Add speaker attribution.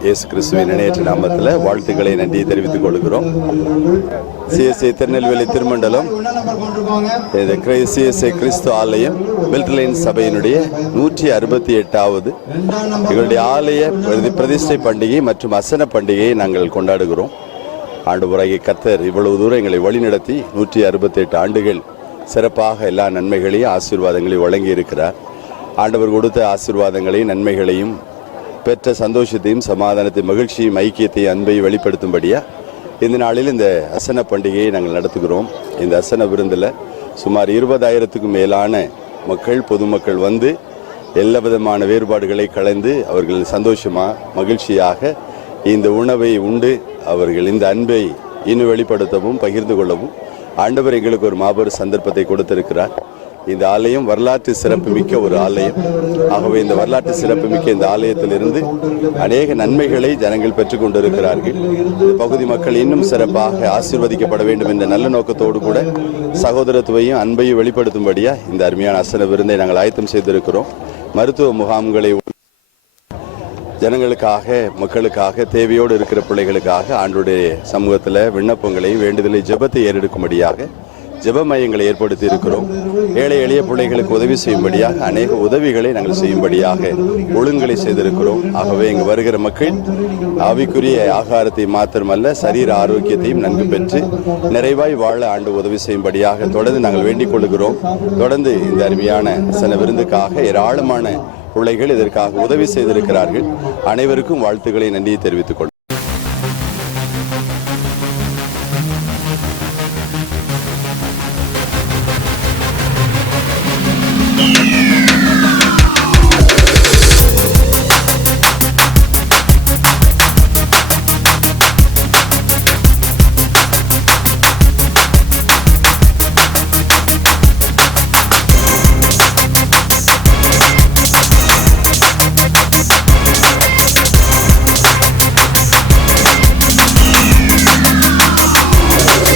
Speaker 1: இயேசு கிறிஸ்துவின் இணையற்ற நாமத்தில் வாழ்த்துக்களை நன்றி தெரிவித்துக் கொள்கிறோம். சிஎஸ்ஐ திருநெல்வேலி திருமண்டலம் சிஎஸ்ஐ கிறிஸ்து ஆலயம் பில்ட்லைன் சபையினுடைய நூற்றி அறுபத்தி எட்டாவது எங்களுடைய ஆலய பிரதி- பிரதிஷ்டை பண்டிகை மற்றும் அசன பண்டிகையை நாங்கள் கொண்டாடுகிறோம். ஆண்டு முறையை கத்தர் இவ்வளவு தூரம் எங்களை வழிநடத்தி நூற்றி அறுபத்தி எட்டு ஆண்டுகள் சிறப்பாக எல்லா நன்மைகளையும் ஆசீர்வாதங்களையும் வழங்கி இருக்கிறார் ஆண்டவர் கொடுத்த ஆசீர்வாதங்களையும் நன்மைகளையும் பெற்ற சந்தோஷத்தையும் சமாதானத்தையும் மகிழ்ச்சியும் ஐக்கியத்தையும் அன்பையும் வெளிப்படுத்தும்படியா இந்த நாளில் இந்த அசன பண்டிகையை நாங்கள் நடத்துகிறோம். இந்த அசன விருந்தில் சுமார் இருபதாயிரத்துக்கும் மேலான மக்கள் பொதுமக்கள் வந்து எல்லா விதமான வேறுபாடுகளை கலைந்து அவர்கள் சந்தோஷமாக மகிழ்ச்சியாக இந்த உணவை உண்டு அவர்கள் இந்த அன்பை இன்னும் வெளிப்படுத்தவும் பகிர்ந்து கொள்ளவும் ஆண்டவர் எங்களுக்கு ஒரு மாபெரும் சந்தர்ப்பத்தை கொடுத்திருக்கிறார். இந்த ஆலயம் வரலாற்று சிறப்புமிக்க ஒரு ஆலயம். ஆகவே இந்த வரலாற்று சிறப்புமிக்க இந்த ஆலயத்திலிருந்து அநேக நன்மைகளை ஜனங்கள் பெற்றுக் கொண்டிருக்கிறார்கள். இந்த பகுதி மக்கள் இன்னும் சிறப்பாக ஆசீர்வதிக்கப்பட வேண்டும் என்ற நல்ல நோக்கத்தோடு கூட சகோதரத்துவையும் அன்பையும் வெளிப்படுத்தும்படியா இந்த அருமையான அசன விருந்தை நாங்கள் ஆயத்தம் செய்திருக்கிறோம். மருத்துவ முகாம்களை ஜனங்களுக்காக மக்களுக்காக தேவையோடு இருக்கிற பிள்ளைகளுக்காக ஆண்டுடைய சமூகத்தில் விண்ணப்பங்களை வேண்டுதலை ஜெபத்தை ஏறெடுக்கும்படியாக ஜெப மையங்களை ஏற்படுத்தி இருக்கிறோம். ஏழை எளிய பிள்ளைகளுக்கு உதவி செய்யும்படியாக அநேக உதவிகளை நாங்கள் செய்யும்படியாக ஒழுங்குகளை செய்திருக்கிறோம். ஆகவே இங்கு வருகிற மக்கள் ஆவிக்குரிய ஆகாரத்தை மாத்திரமல்ல சரீர ஆரோக்கியத்தையும் நன்கு பெற்று நிறைவாய் வாழ ஆண்டு உதவி செய்யும்படியாக தொடர்ந்து நாங்கள் வேண்டிக் கொள்கிறோம். தொடர்ந்து இந்த அருமையான சன விருந்துக்காக ஏராளமான பிள்ளைகள் இதற்காக உதவி செய்திருக்கிறார்கள். அனைவருக்கும் வாழ்த்துக்களை நன்றியை தெரிவித்துக் கொள்கிறேன்